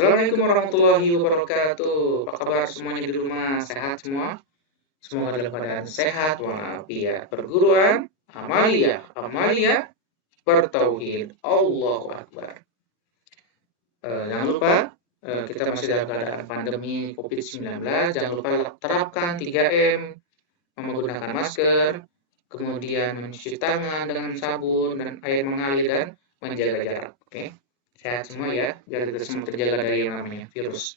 Assalamualaikum warahmatullahi wabarakatuh. Apa kabar semuanya di rumah? Sehat semua? Semoga dalam keadaan sehat walafiat. Perguruan Amalia, Amalia bertauhid. Allahu Akbar. Jangan lupa kita masih dalam keadaan pandemi COVID-19. Jangan lupa terapkan 3M, menggunakan masker, kemudian mencuci tangan dengan sabun dan air mengalir dan menjaga jarak. Oke, sehat semua ya, biar kita semua terjaga dari yang namanya virus.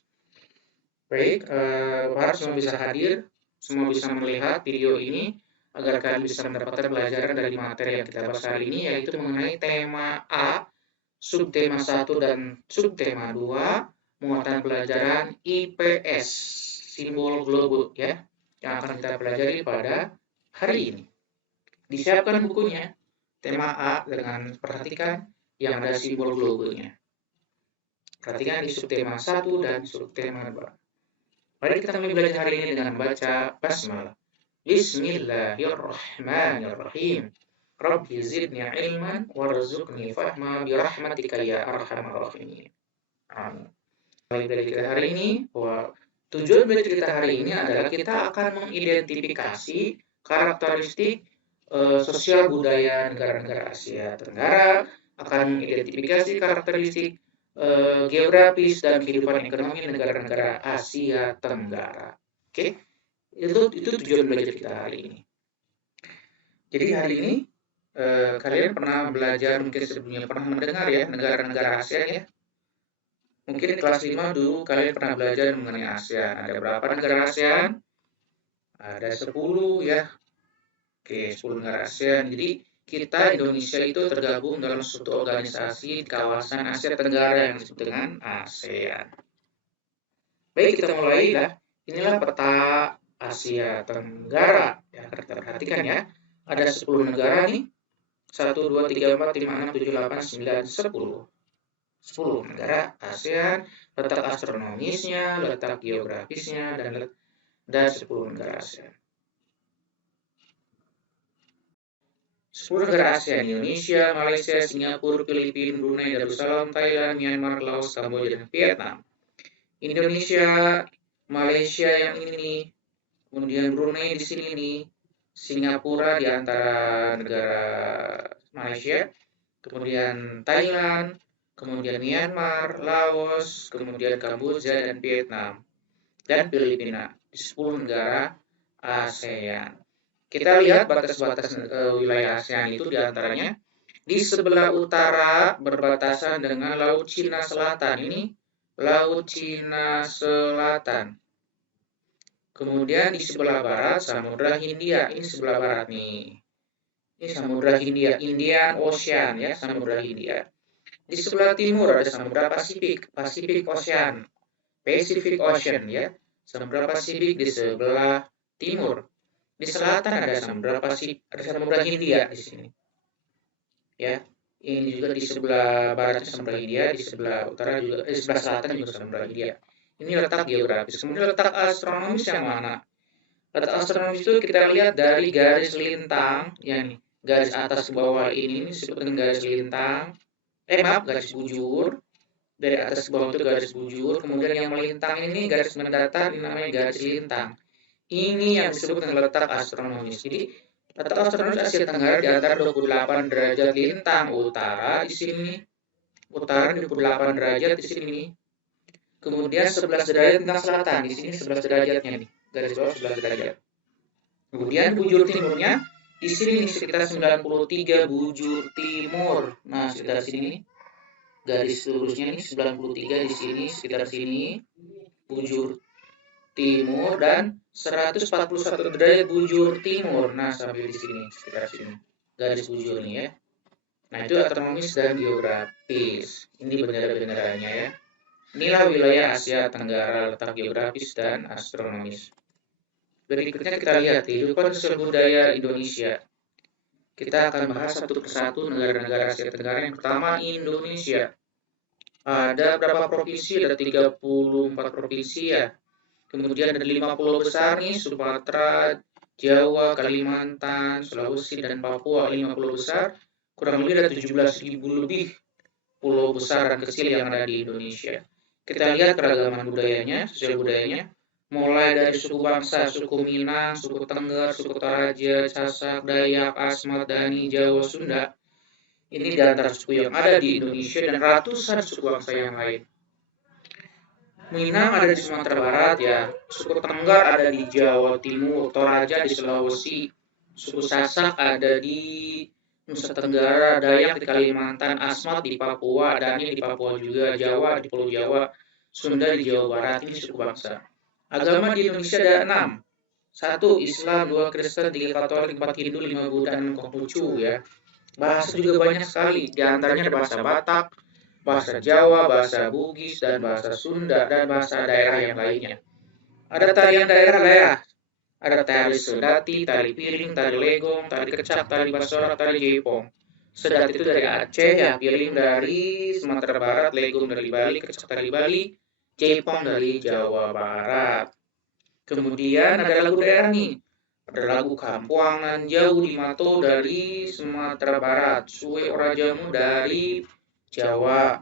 Baik, Bapak harap semua bisa hadir, semua bisa melihat video ini, agar kalian bisa mendapatkan pelajaran dari materi yang kita bahas hari ini, yaitu mengenai tema A, subtema 1 dan subtema 2, muatan pelajaran IPS, simbol globe ya, yang akan kita pelajari pada hari ini. Disiapkan bukunya, tema A dengan perhatikan yang ada simbol globenya. Perhatikan di subtema 1 dan subtema 2. Mari kita mulai belajar hari ini dengan membaca basmalah. Bismillahirrahmanirrahim. Rabbi zidni ilman warzuqni fahma birahmatika ya arhamar rahimin. Amin. Mulai belajar kita hari ini, bahwa tujuan belajar kita hari ini adalah kita akan mengidentifikasi karakteristik sosial budaya negara-negara Asia Tenggara, akan mengidentifikasi karakteristik geografis dan kehidupan ekonomi negara-negara Asia Tenggara. Oke, itu tujuan belajar kita hari ini. Jadi hari ini kalian pernah belajar, mungkin sebelumnya pernah mendengar ya, negara-negara ASEAN ya. Mungkin di kelas 5 dulu kalian pernah belajar mengenai ASEAN. Ada berapa negara ASEAN? Ada 10 ya. Oke, 10 negara ASEAN. Jadi kita Indonesia itu tergabung dalam suatu organisasi di kawasan Asia Tenggara yang disebut dengan ASEAN. Baik, kita mulai lah. Inilah peta Asia Tenggara. Ya, kita perhatikan ya. Ada 10 negara nih. 1, 2, 3, 4, 5, 6, 7, 8, 9, 10. 10 negara ASEAN, letak astronomisnya, letak geografisnya, dan 10 negara ASEAN. 10 negara ASEAN, Indonesia, Malaysia, Singapura, Filipina, Brunei Darussalam, Thailand, Myanmar, Laos, Kamboja, dan Vietnam. Indonesia, Malaysia yang ini, kemudian Brunei di sini nih, Singapura di antara negara Malaysia, kemudian Thailand, kemudian Myanmar, Laos, kemudian Kamboja dan Vietnam, dan Filipina di 10 negara ASEAN. Kita lihat batas-batas wilayah ASEAN itu diantaranya di sebelah utara berbatasan dengan Laut Cina Selatan. Ini Laut Cina Selatan. Kemudian di sebelah barat Samudra Hindia. Ini sebelah barat nih. Ini Samudra Hindia, Indian Ocean ya, Samudra Hindia. Di sebelah timur ada Samudra Pasifik, Pacific Ocean, Pacific Ocean ya. Samudra Pasifik di sebelah timur. Di selatan ada Samudra Pasifik, ada Samudra Hindia di sini. Ya, ini juga di sebelah barat Samudra Hindia, di sebelah utara juga, di sebelah selatan juga Samudra Hindia. Ini letak geografis. Kemudian letak astronomis yang mana? Letak astronomis itu kita lihat dari garis lintang, ya nih, garis atas ke bawah ini disebut dengan garis lintang. Garis bujur. Dari atas ke bawah itu garis bujur. Kemudian yang melintang ini garis mendatar, ini namanya garis lintang. Ini yang disebut dengan letak astronomis. Jadi letak astronomis Asia Tenggara di antara 28 derajat lintang utara di sini, utara 28 derajat di sini. Kemudian 11 derajat lintang selatan di sini, 11 derajatnya nih, garis bawah 11 derajat. Kemudian bujur timurnya di sini nih sekitar 93 bujur timur. Nah, sekitar sini garis lurusnya nih 93 di sini, sekitar sini bujur timur, dan 141 derajat bujur timur. Nah, sampai di sini, sekitar sini. Garis bujur nih ya. Nah, itu astronomis dan geografis. Ini bendera-benderanya ya. Inilah wilayah Asia Tenggara, letak geografis dan astronomis. Berikutnya kita lihat kehidupan sosial budaya Indonesia. Kita akan bahas satu persatu negara-negara Asia Tenggara. Yang pertama, Indonesia. Ada berapa provinsi? Ada 34 provinsi ya. Kemudian ada 5 pulau besar nih, Sumatera, Jawa, Kalimantan, Sulawesi, dan Papua. 5 pulau besar, kurang lebih ada 17.000 lebih pulau besar dan kecil yang ada di Indonesia. Kita lihat keragaman budayanya, sosial budayanya, mulai dari suku bangsa, suku Minang, suku Tengger, suku Toraja, Sasak, Dayak, Asmat, Dani, Jawa, Sunda. Ini di antara suku yang ada di Indonesia dan ratusan suku bangsa yang lain. Minang ada di Sumatera Barat ya, suku Tengger ada di Jawa Timur, Toraja di Sulawesi, suku Sasak ada di Nusa Tenggara, Dayak di Kalimantan, Asmat di Papua, Dani di Papua juga, Jawa di Pulau Jawa, Sunda di Jawa Barat. Ini suku bangsa. Agama di Indonesia ada 6. 1 Islam, 2 Kristen, 3 Katolik, 4 Hindu, 5 Buddha, dan Konghucu ya. Bahasa juga banyak sekali, di antaranya ada bahasa Batak, bahasa Jawa, bahasa Bugis, dan bahasa Sunda, dan bahasa daerah yang lainnya. Ada tarian daerah-daerah, ada tari sedati, tari piring, tari legong, tari kecak, tari basora, tari jaipong. Sedati itu dari Aceh, ya, piring dari Sumatera Barat, legong dari Bali, kecak dari Bali, jaipong dari Jawa Barat. Kemudian ada lagu daerah nih, ada lagu Kampuangan Jauh di Mato dari Sumatera Barat, Suwe Ora Jamu dari Jawa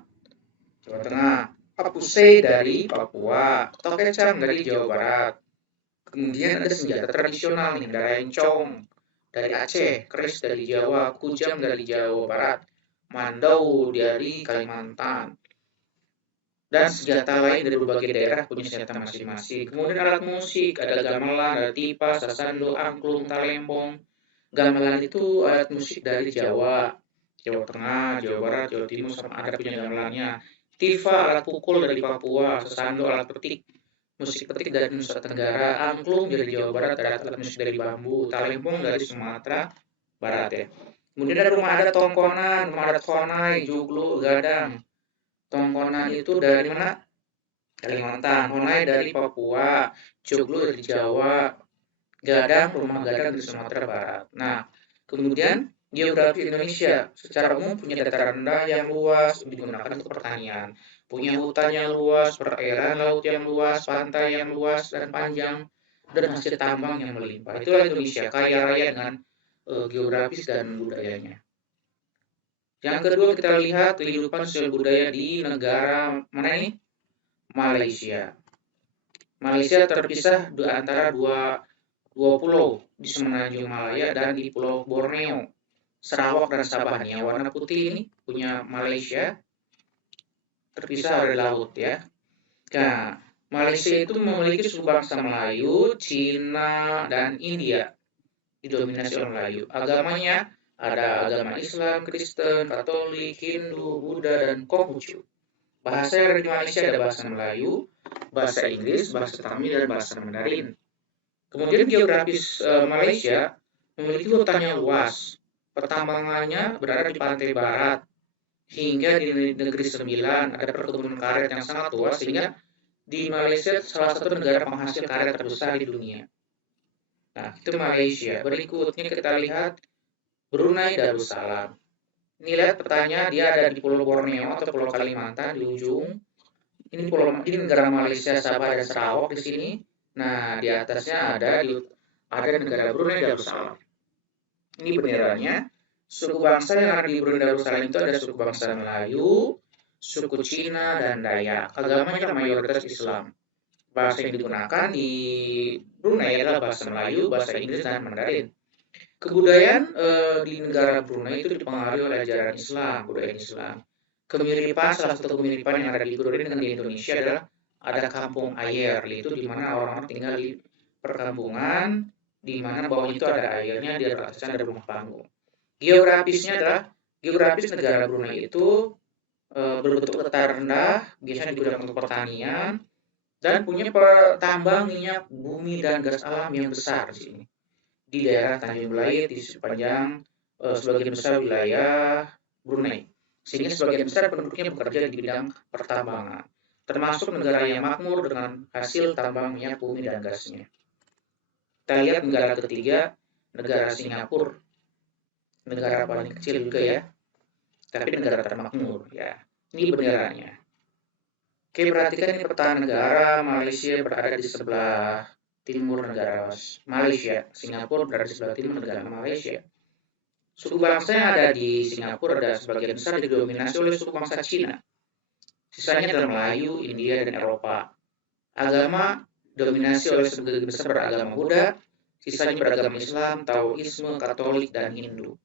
Tengah, Papuse dari Papua, Tokecang dari Jawa Barat. Kemudian ada senjata tradisional nih, ada rencong dari Aceh, keris dari Jawa, kujang dari Jawa Barat, mandau dari Kalimantan, dan senjata lain dari berbagai daerah punya senjata masing-masing. Kemudian alat musik, ada gamelan, ada tipa, sasando, angklung, talempong. Gamelan itu alat musik dari Jawa, Jawa Tengah, Jawa Barat, Jawa Timur, sama ada punya gamelannya. Tifa alat pukul dari Papua, sasando alat petik, musik petik dari Nusa Tenggara, angklung dari Jawa Barat, ada alat musik dari bambu, talempong dari Sumatera Barat ya. Kemudian ada rumah adat Tongkonan, rumah adat Honai, Joglo, Gadang. Tongkonan itu dari mana? Kalimantan, Honai dari Papua, Joglo dari Jawa, Gadang, rumah Gadang dari Sumatera Barat. Nah, kemudian geografi Indonesia secara umum punya dataran rendah yang luas digunakan untuk pertanian, punya hutan yang luas, perairan laut yang luas, pantai yang luas dan panjang, dan hasil tambang yang melimpah. Itulah Indonesia, kaya raya dengan geografis dan budayanya. Yang kedua kita lihat kehidupan sosial budaya di negara mana ini? Malaysia. Malaysia terpisah di antara dua pulau di Semenanjung Malaya dan di Pulau Borneo, Sarawak dan Sabah. Yang warna putih ini punya Malaysia, terpisah oleh laut ya. Nah, Malaysia itu memiliki suku bangsa Melayu, Cina, dan India. Didominasi oleh Melayu. Agamanya ada agama Islam, Kristen, Katolik, Hindu, Buddha, dan Konghucu. Bahasa yang ada di Malaysia ada bahasa Melayu, bahasa Inggris, bahasa Tamil, dan bahasa Mandarin. Kemudian geografis Malaysia memiliki hutan yang luas. Pertambangannya berada di pantai barat. Hingga di negeri Sembilan ada perkebunan karet yang sangat luas, sehingga di Malaysia salah satu negara penghasil karet terbesar di dunia. Nah, itu Malaysia. Berikutnya kita lihat Brunei Darussalam. Ini lihat petanya, dia ada di Pulau Borneo atau Pulau Kalimantan di ujung. Ini negara Malaysia, Sabah dan Sarawak di sini. Nah, di atasnya ada negara Brunei Darussalam. Ini benderanya. Suku bangsa yang ada di Brunei Darussalam itu ada suku bangsa Melayu, suku Cina, dan Dayak. Agamanya mayoritas Islam. Bahasa yang digunakan di Brunei adalah bahasa Melayu, bahasa Inggris, dan Mandarin. Kebudayaan di negara Brunei itu dipengaruhi oleh ajaran Islam, budaya Islam. Kemiripan, salah satu kemiripan yang ada di Brunei dengan di Indonesia adalah ada kampung air, yaitu di mana orang-orang tinggal di perkampungan, di mana bawahnya itu ada airnya, di atasnya ada rumah panggung. Geografis negara Brunei itu berbentuk datar rendah, biasanya digunakan untuk pertanian, dan punya tambang minyak bumi dan gas alam yang besar di sini. Di daerah Tanjung Balai di sepanjang sebagian besar wilayah Brunei. Sehingga sebagian besar penduduknya bekerja di bidang pertambangan, termasuk negara yang makmur dengan hasil tambang minyak bumi dan gasnya. Kita lihat negara ketiga, negara Singapura, negara paling kecil juga ya, tapi negara termakmur ya. Ini benderanya. Oke, perhatikan ini peta negara. Malaysia berada di sebelah timur negara Malaysia, Singapura berada di sebelah timur negara Malaysia. Suku bangsa yang ada di Singapura ada sebagian besar didominasi oleh suku bangsa Cina. Sisanya adalah Melayu, India, dan Eropa. Agama dominasi oleh sebagian besar beragama Buddha, sisanya beragama Islam, Taoisme, Katolik, dan Hindu.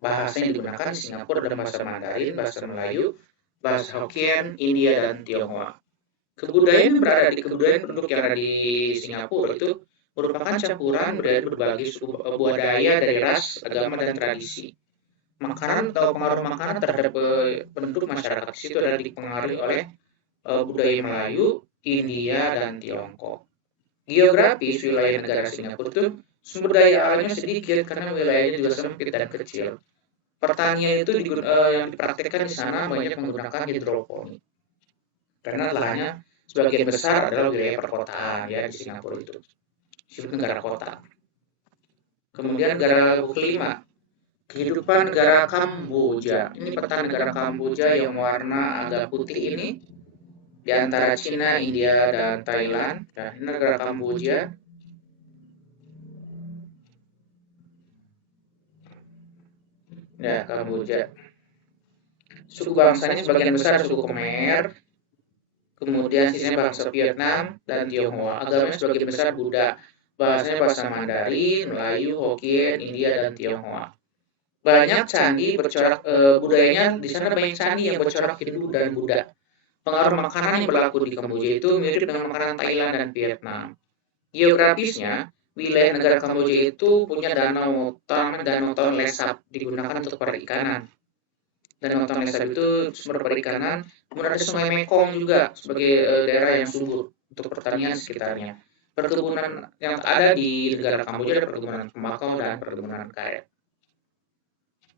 Bahasa yang digunakan di Singapura adalah bahasa Mandarin, bahasa Melayu, bahasa Hokkien, India, dan Tionghoa. Kebudayaan penduduk yang ada di Singapura itu merupakan campuran budaya berbagai suku budaya dari ras, agama, dan tradisi. Makanan atau pengaruh makanan terhadap penduduk masyarakat di situ adalah dipengaruhi oleh budaya Melayu, India, dan Tiongkok. Geografis wilayah negara Singapura itu sumber daya alamnya sedikit karena wilayahnya juga sempit dan kecil. Pertanian itu yang dipraktikkan di sana banyak menggunakan hidroponik. Karena lahannya sebagian besar adalah wilayah perkotaan ya di Singapura itu. Disebut negara kota. Kemudian negara kelima, kehidupan negara Kamboja. Ini peta negara Kamboja yang warna agak putih ini di antara Cina, India, dan Thailand. Nah, ini negara Kamboja. Ya, Kamboja. Suku bangsanya sebagian besar suku Khmer, kemudian sisanya bangsa Vietnam dan Tionghoa. Agamanya sebagian besar Buddha. Bahasanya bahasa Mandarin, Melayu, Hokkien, India, dan Tionghoa. Banyak candi bercorak budayanya di sana banyak candi yang bercorak Hindu dan Buddha. Pengaruh makanan yang berlaku di Kamboja itu mirip dengan makanan Thailand dan Vietnam. Geografisnya, wilayah negara Kamboja itu punya danau Tonle Sap digunakan untuk perikanan. Danau Tonle Sap itu sumber perikanan, kemudian ada Sungai Mekong juga sebagai daerah yang subur untuk pertanian sekitarnya. Perkebunan yang ada di negara Kamboja ada perkebunan tembakau dan perkebunan karet.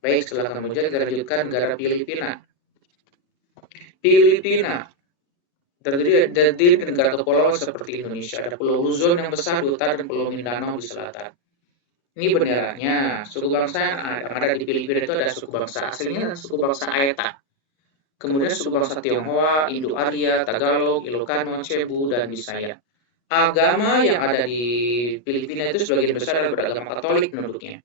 Baik, setelah Kamboja kita lanjutkan negara Filipina. Filipina terdiri dari negara kepulauan seperti Indonesia. Ada Pulau Luzon yang besar di utara dan Pulau Mindanao di selatan. Ini benderanya. Suku bangsa yang ada di Filipina itu ada suku bangsa aslinya dan suku bangsa Aeta. Kemudian suku bangsa Tionghoa, Indo-Arya, Tagalog, Ilocano, Cebu, dan Bisaya. Agama yang ada di Filipina itu sebagian besar adalah beragama Katolik penduduknya.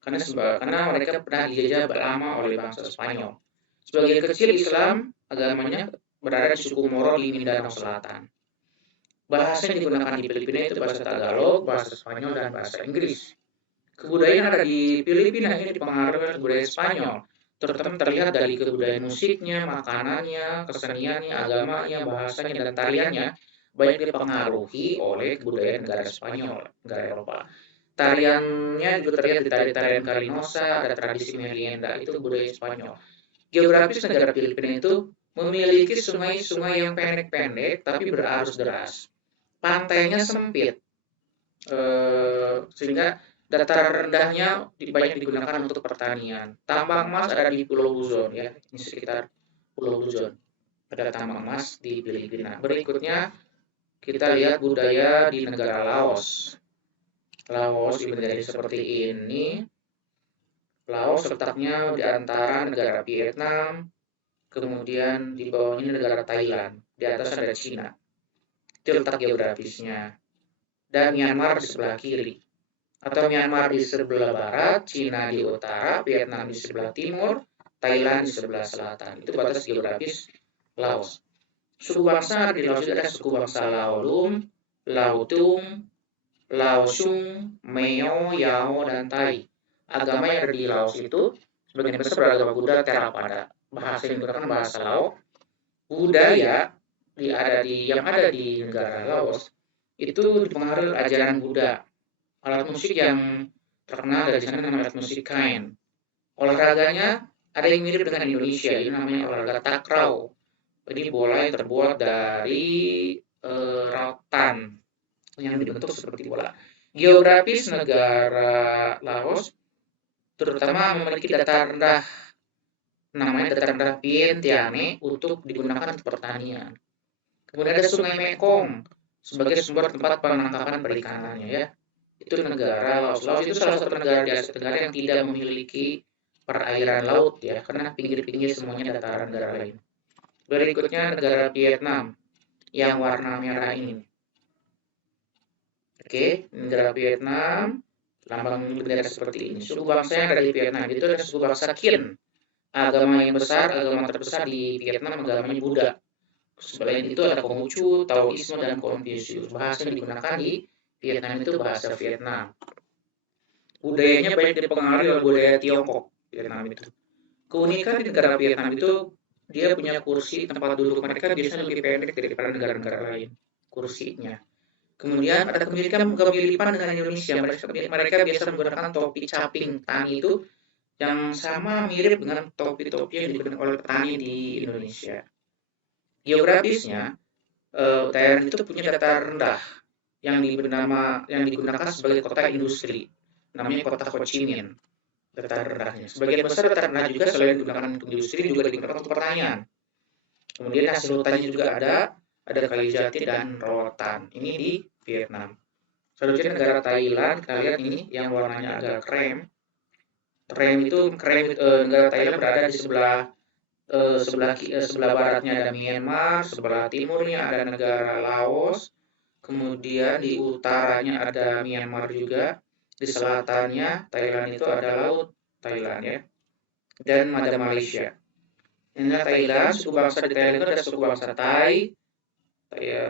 Karena mereka pernah dijajah lama oleh bangsa Spanyol. Sebagian kecil Islam agamanya berada di suku Moro di Mindanao Selatan. Bahasa yang digunakan di Filipina itu bahasa Tagalog, bahasa Spanyol, dan bahasa Inggris. Kebudayaan yang ada di Filipina ini dipengaruhi oleh budaya Spanyol, terutama terlihat dari kebudayaan musiknya, makanannya, keseniannya, agamanya, bahasanya, dan tariannya banyak dipengaruhi oleh kebudayaan negara Spanyol, negara Eropa. Tariannya juga terlihat di tarian Carinosa, ada tradisi merienda, itu budaya Spanyol. Geografis negara Filipina itu memiliki sungai-sungai yang pendek-pendek tapi berarus deras. Pantainya sempit, sehingga dataran rendahnya banyak digunakan untuk pertanian. Tambang emas ada di Pulau Luzon ya, ini sekitar Pulau Luzon. Ada tambang emas di Filipina. Berikutnya kita lihat budaya di negara Laos. Laos menjadi seperti ini. Laos letaknya di antara negara Vietnam, kemudian di bawahnya negara Thailand, di atas ada Cina. Itu letak geografisnya. Dan Myanmar di sebelah kiri. Atau Myanmar di sebelah barat, Cina di utara, Vietnam di sebelah timur, Thailand di sebelah selatan. Itu batas geografis Laos. Suku bangsa di Laos ada suku bangsa Laolum, Lautung, Laosung, Meo, Yao, dan Tai. Agama yang ada di Laos itu sebagian besar beragama Buddha Theravada. Bahasa yang digunakan bahasa Lao. Budaya yang ada di negara Laos itu dipengaruhi ajaran Buddha. Alat musik yang terkenal dari sana namanya alat musik kain. Olahraganya ada yang mirip dengan Indonesia, ini namanya olahraga takraw. Ini bola yang terbuat dari rotan yang dibentuk seperti bola. Geografis negara Laos terutama memiliki dataran rendah, namanya dataran rendah Vientiane untuk digunakan untuk pertanian. Kemudian ada Sungai Mekong sebagai sumber tempat penangkapan perikanannya ya. Itu negara Laos. Laos itu salah satu negara di Asia Tenggara yang tidak memiliki perairan laut ya, karena pinggir-pinggir semuanya dataran negara lain. Berikutnya negara Vietnam yang warna merah ini. Oke, negara Vietnam, lambang bendera seperti ini. Suku bangsa yang ada di Vietnam itu ada suku bangsa Kin. Agama yang besar, agama terbesar di Vietnam agamanya Buddha. Selain itu ada Konghucu, Taoisme, dan Konfusius. Bahasa yang digunakan di Vietnam itu bahasa Vietnam. Budayanya banyak dipengaruhi oleh budaya Tiongkok, Vietnam itu. Keunikan di negara Vietnam itu dia punya kursi tempat duduk mereka biasanya lebih pendek daripada negara-negara lain kursinya. Kemudian ada kemiripan dengan Indonesia. Mereka biasa menggunakan topi caping tani itu yang sama mirip dengan topi-topi yang digunakan oleh petani di Indonesia. Geografisnya, Thailand itu punya dataran rendah yang digunakan sebagai kota industri. Namanya kota Ho Chi Minh. Dataran rendahnya. Sebagian besar dataran rendah juga selain digunakan untuk industri juga digunakan untuk pertanian. Kemudian hasil hutannya juga ada kayu jati dan rotan. Ini di Vietnam. Selanjutnya negara Thailand, kalian ini yang warnanya agak krem. Negara Thailand berada di sebelah baratnya ada Myanmar, sebelah timurnya ada negara Laos, kemudian di utaranya ada Myanmar juga, di selatannya Thailand itu ada laut Thailand ya, dan ada Malaysia. Ini Thailand, suku bangsa di Thailand itu ada suku bangsa Thai,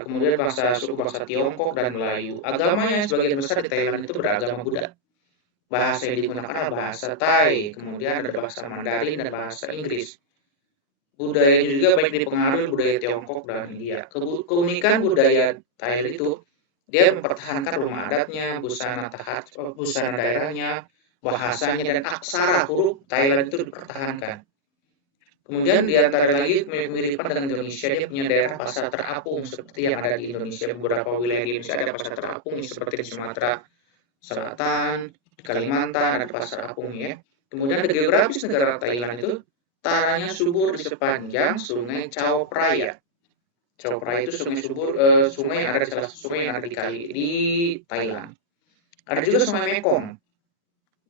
kemudian suku bangsa Tiongkok dan Melayu. Agamanya sebagian besar di Thailand itu beragama Buddha. Bahasa yang digunakan adalah bahasa Thai, kemudian ada bahasa Mandarin dan bahasa Inggris. Budaya juga banyak dipengaruhi budaya Tiongkok dan India. Keunikan budaya Thailand itu dia mempertahankan rumah adatnya, busana daerahnya, bahasanya dan aksara huruf Thailand itu dipertahankan. Kemudian di antara lagi kemiripan dengan Indonesia, dia punya daerah pasar terapung seperti yang ada di Indonesia. Beberapa wilayah di Indonesia ada pasar terapung seperti di Sumatera Selatan, di Kalimantan ada pasar apung ya. Kemudian ada geografis negara Thailand itu tanahnya subur di sepanjang Sungai Chao Phraya. Chao Phraya itu sungai subur, sungai yang ada di salah satu sungai yang ada di Thailand. Ada juga Sungai Mekong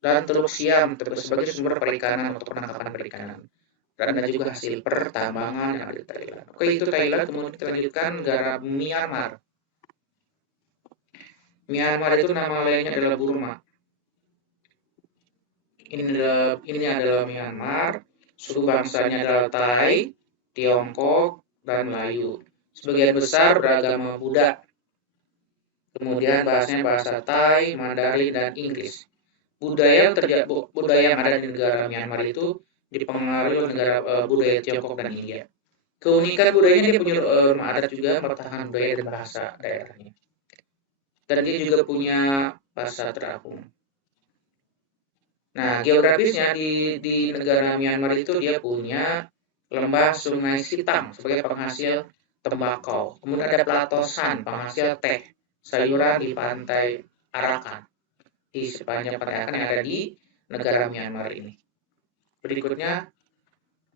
dan Teluk Siam sebagai sumber perikanan untuk penangkapan perikanan. Dan ada juga hasil pertambangan yang ada di Thailand. Oke, itu Thailand. Kemudian kita lanjutkan negara Myanmar. Myanmar itu nama lainnya adalah Burma. Ini adalah Myanmar. Suku bangsanya adalah Thai, Tiongkok, dan Melayu. Sebagian besar beragama Buddha. Kemudian bahasanya bahasa Thai, Mandarin, dan Inggris. Budaya yang ada di negara Myanmar itu dipengaruhi oleh budaya Tiongkok dan India. Keunikan budayanya dia punya rumah adat juga, pertahanan budaya dan bahasa daerahnya. Dan dia juga punya bahasa terapung. Nah, geografisnya di negara Myanmar itu dia punya lembah Sungai Sitang sebagai penghasil tembakau. Kemudian ada Plato San, penghasil teh, sayuran di pantai Arakan. Di sepanjang pantai Arakan yang ada di negara Myanmar ini. Berikutnya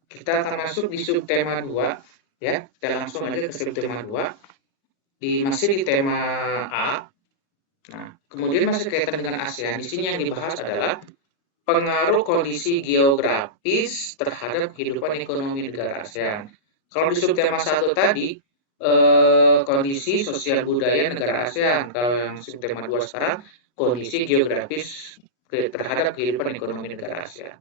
kita akan masuk di subtema 2 ya. Kita langsung aja ke subtema 2. Masih di tema A. Nah, kemudian masih kaitan dengan ASEAN. Di sini yang dibahas adalah pengaruh kondisi geografis terhadap kehidupan ekonomi negara ASEAN. Kalau di subtema 1 tadi, kondisi sosial budaya negara ASEAN. Kalau yang subtema 2 sekarang, kondisi geografis terhadap kehidupan ekonomi negara ASEAN.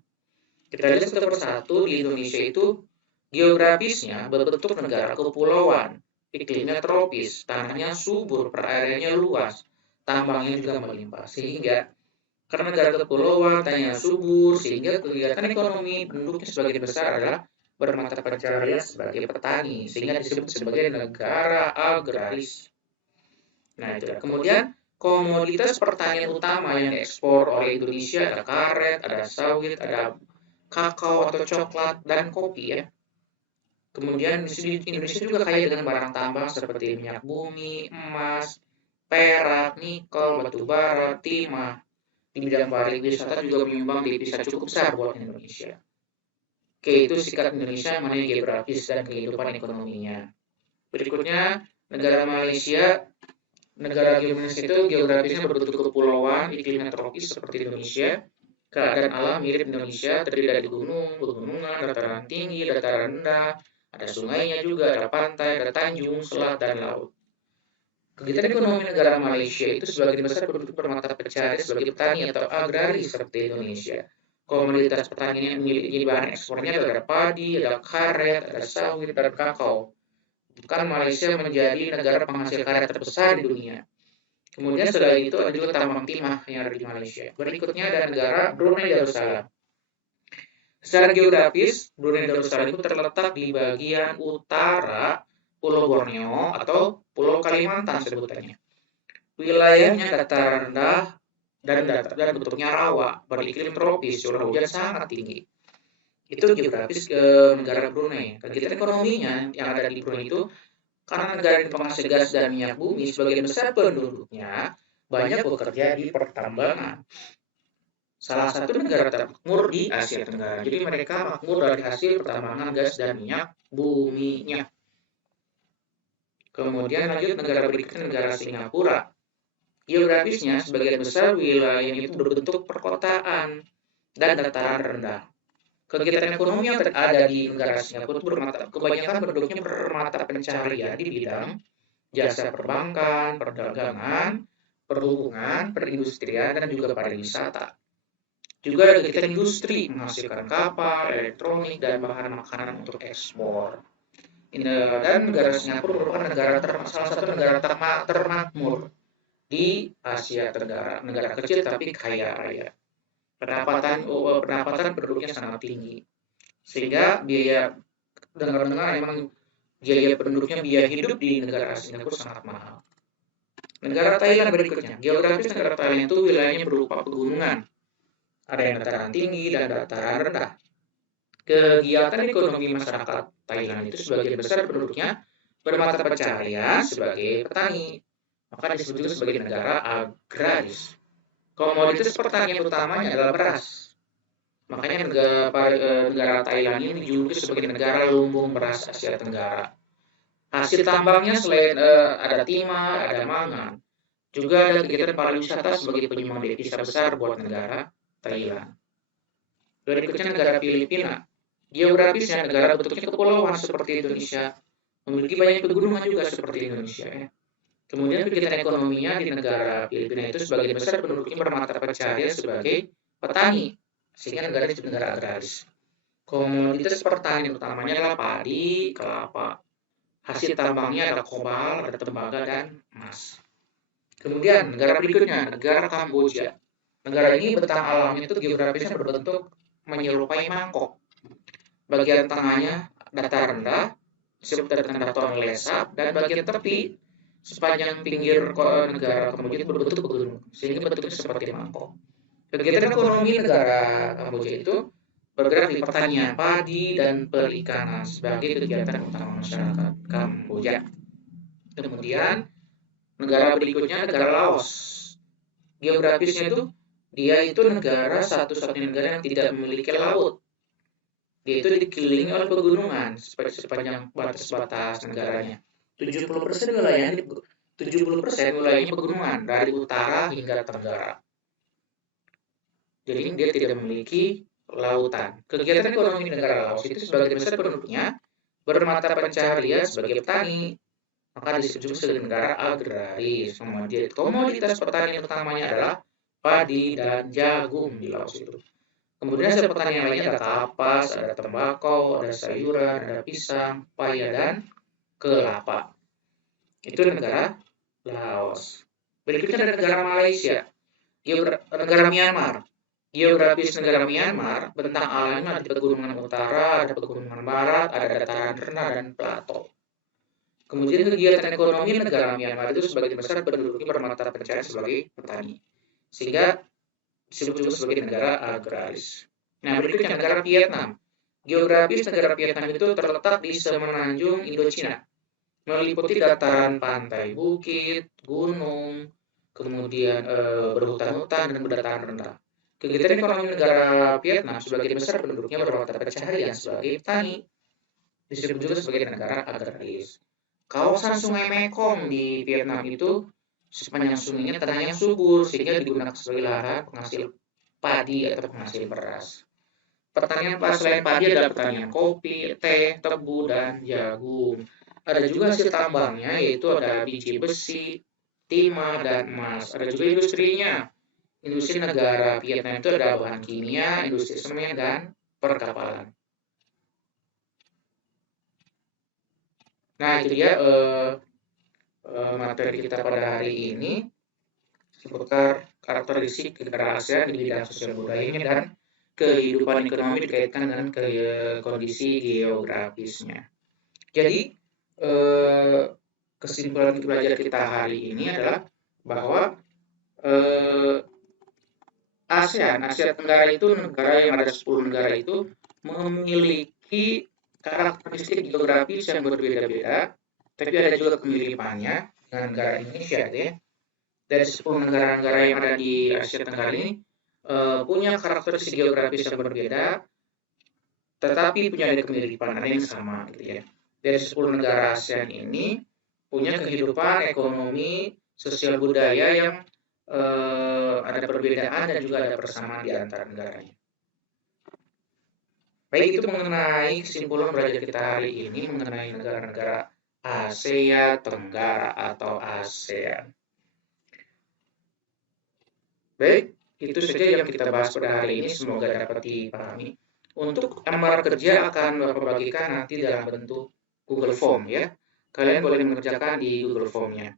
Kita lihat satu persatu. Di Indonesia itu geografisnya berbentuk negara kepulauan, iklimnya tropis, tanahnya subur, perairannya luas, tambangnya juga melimpah, sehingga karena negara kepulauan, tanahnya subur, sehingga kegiatan ekonomi penduduknya sebagian besar adalah bermata pencaharian sebagai petani, sehingga disebut sebagai negara agraris. Nah, itu. Kemudian komoditas pertanian utama yang diekspor oleh Indonesia ada karet, ada sawit, ada kakao atau coklat, dan kopi ya. Kemudian di Indonesia juga kaya dengan barang tambang seperti minyak bumi, emas, perak, nikel, batu bara, timah. Di bidang pariwisata juga menyumbang devisa cukup besar buat Indonesia. Oke, itu sikap Indonesia mengenai geografis dan kehidupan ekonominya. Berikutnya, negara Malaysia. Negara Indonesia itu geografisnya berbentuk kepulauan, iklimnya tropis seperti Indonesia. Keadaan alam mirip Indonesia, terdiri dari gunung, pegunungan, dataran tinggi, dataran rendah, ada sungainya juga, ada pantai, ada tanjung, selat, dan laut. Kegiatan ekonomi negara Malaysia itu sebagian besar penduduk bermata pencaharian sebagai petani atau agraris seperti Indonesia. Komoditas pertanian yang menjadi bahan ekspornya ada padi, ada karet, ada sawit, dan kakao. Bahkan Malaysia menjadi negara penghasil karet terbesar di dunia. Kemudian setelah itu ada juga tambang timah yang ada di Malaysia. Berikutnya ada negara Brunei Darussalam. Secara geografis, Brunei Darussalam itu terletak di bagian utara Pulau Borneo atau Pulau Kalimantan sebutannya. Wilayahnya dataran rendah dan bentuknya rawa, beriklim tropis, curah hujan sangat tinggi. Itu geografis ke negara Brunei. Kegiatan ekonominya yang ada di Brunei itu karena negara ini penghasil gas dan minyak bumi, sebagian besar penduduknya banyak bekerja di pertambangan. Salah satu negara termakmur di Asia Tenggara. Jadi mereka makmur dari hasil pertambangan gas dan minyak buminya. Kemudian lanjut negara berikutnya negara Singapura. Geografisnya sebagian besar wilayahnya itu berbentuk perkotaan dan dataran rendah. Kegiatan ekonomi yang ada di negara Singapura itu kebanyakan penduduknya bermata pencaharian di bidang jasa perbankan, perdagangan, perhubungan, perindustrian, dan juga pariwisata. Juga ada kegiatan industri menghasilkan kapal, elektronik, dan bahan makanan untuk ekspor. Dan negara Singapura merupakan salah satu negara termakmur di Asia Tenggara, negara kecil tapi kaya raya. Pendapatan penduduknya sangat tinggi, sehingga biaya dengar-dengar memang biaya penduduknya biaya hidup di negara Singapura sangat mahal. Negara Thailand berikutnya, geografis negara Thailand itu wilayahnya berupa pegunungan, ada yang dataran tinggi dan dataran rendah. Kegiatan ekonomi masyarakat Thailand itu sebagian besar penduduknya bermata pencaharian sebagai petani, maka disebut juga sebagai negara agraris. Komoditas pertanian utamanya adalah beras. Makanya negara Thailand ini dijuluki sebagai negara lumbung beras Asia Tenggara. Hasil tambangnya selain ada timah, ada mangan, juga ada kegiatan pariwisata sebagai penyumbang devisa besar buat negara Thailand. Berikutnya negara Filipina. Geografisnya negara bentuknya kepulauan seperti Indonesia, memiliki banyak pegunungan juga seperti Indonesia. Kemudian kegiatan ekonominya di negara Filipina itu sebagian besar penduduknya bermata pencaharian sebagai petani, sehingga negara disebut negara agraris. Komoditas pertanian utamanya adalah padi, kelapa. Hasil tambangnya ada kobalt, ada tembaga, dan emas. Kemudian negara berikutnya, negara Kamboja. Negara ini bentang alamnya itu geografisnya berbentuk menyerupai mangkok. Bagian tengahnya datar rendah, disebut dengan dataran lesap, dan bagian tepi sepanjang pinggir negara Kamboja itu berbentuk pegunungan, sehingga bentuknya seperti mangkok. Kegiatan ekonomi negara Kamboja itu bergerak di pertanian, padi, dan perikanan sebagai kegiatan utama masyarakat Kamboja. Kemudian negara berikutnya negara Laos. Geografisnya itu dia itu negara satu-satunya negara yang tidak memiliki laut. Dia itu dikelilingi oleh pegunungan sepanjang batas-batas negaranya. 70% wilayahnya pegunungan dari utara hingga tenggara. Jadi dia tidak memiliki lautan. Kegiatan ekonomi negara Laos itu sebagian besar penduduknya bermata pencaharian sebagai petani, maka disebut sebagai negara agraris. Komoditas pertanian utamanya adalah padi dan jagung di Laos itu. Kemudian hasil pertanian lainnya ada kapas, ada tembakau, ada sayuran, ada pisang, paya, dan kelapa. Itu negara Laos. Berikutnya ada negara Malaysia, negara Myanmar. Geografis negara Myanmar, bentang alamnya ada pegunungan utara, ada pegunungan barat, ada dataran rendah, dan plato. Kemudian kegiatan ekonomi negara Myanmar itu sebagian besar penduduknya bermata pencaharian sebagai petani, sehingga disebut juga sebagai negara agraris. Nah, berikutnya negara Vietnam. Geografis negara Vietnam itu terletak di semenanjung Indochina, meliputi dataran pantai, bukit, gunung, kemudian berhutan-hutan, dan berdataran rendah. Kegiatan ekonomi negara Vietnam sebagian besar penduduknya bermata pencaharian sebagai petani, disebut juga sebagai negara agraris. Kawasan Sungai Mekong di Vietnam itu sepanjang sungainya tanahnya subur sehingga digunakan sebagai lahan penghasil padi atau penghasil beras. Pertanian selain padi adalah pertanian kopi, teh, tebu, dan jagung. Ada juga hasil tambangnya yaitu ada biji besi, timah, dan emas. Ada juga industrinya. Industri negara Vietnam itu ada bahan kimia, industri semen, dan perkapalan. Nah, itu dia materi kita pada hari ini seputar karakteristik negara ASEAN di bidang sosial budayanya dan kehidupan ekonomi dikaitkan dengan kondisi geografisnya. Jadi, kesimpulan belajar kita hari ini adalah bahwa ASEAN, Asia Tenggara itu negara yang ada 10 negara itu memiliki karakteristik geografis yang berbeda-beda, tapi ada juga kemiripannya dengan negara Indonesia, ya. Dari 10 negara-negara yang ada di Asia Tenggara ini punya karakteristik geografis yang berbeda, tetapi punya ada kemiripan, ada yang sama, gitu ya. Dari 10 negara ASEAN ini punya kehidupan ekonomi, sosial budaya yang ada perbedaan dan juga ada persamaan di antara negaranya. Baik, itu mengenai kesimpulan belajar kita hari ini mengenai negara-negara Asia Tenggara atau ASEAN. Baik, itu saja yang kita bahas pada hari ini. Semoga dapat dipahami. Untuk lamar kerja akan Bapak bagikan nanti dalam bentuk Google Form, ya. Kalian boleh mengerjakan di Google Form-nya.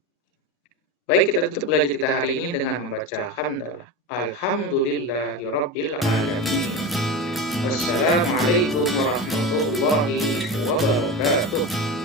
Baik, kita tutup belajar kita hari ini dengan membaca hamdalah. Alhamdulillahirabbil alamin. Wassalamualaikum warahmatullahi wabarakatuh.